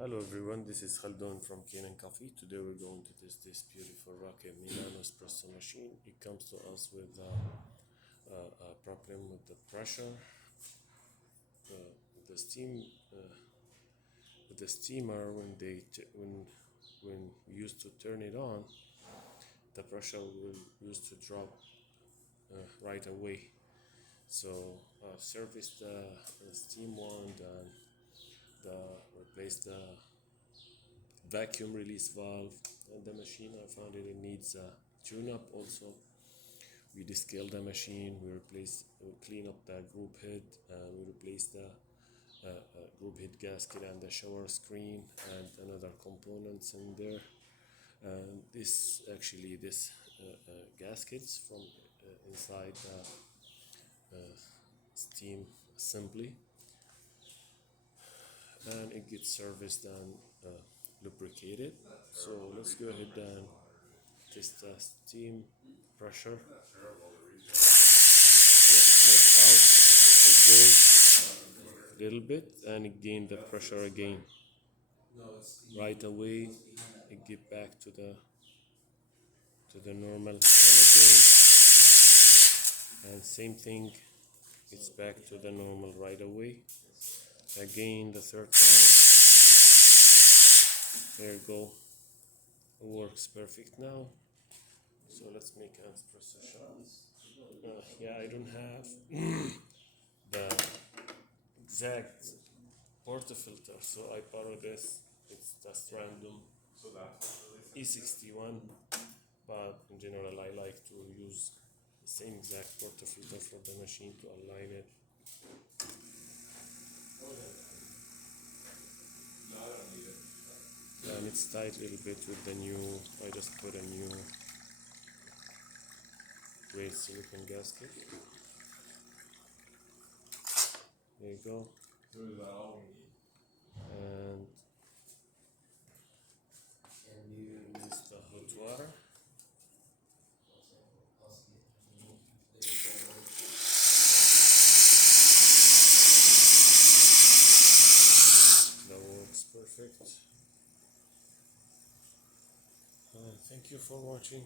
Hello everyone, this is Khaldun from Kanen Coffee. Today we're going to test this beautiful Rocket Milano Espresso machine. It comes to us with a problem with the pressure, with the steam, with the steamer. When we used to turn it on, the pressure will used to drop right away. So service the steam wand and replace the vacuum release valve on the machine. I found it needs a tune-up also. We descale the machine, we clean up the group head, and we replace the group head gasket and the shower screen and another components in there. And this gaskets from inside the steam assembly, and it gets serviced and lubricated. So let's go ahead and test the steam pressure. Yeah, that's how it goes a little bit and it gained the pressure again. Right away it get back to the normal and again, and same thing, it's back to the normal right away. Again the third time. There you go. It works perfect now. So let's make an espresso shot. Yeah, I don't have the exact portafilter, so I borrow this. It's just random E61, but in general I like to use the same exact portafilter for the machine to align it. Yeah, and it's tight a little bit with the new, I just put a new great silicone gasket. There you go. And use the hot water. That works perfect. Thank you for watching.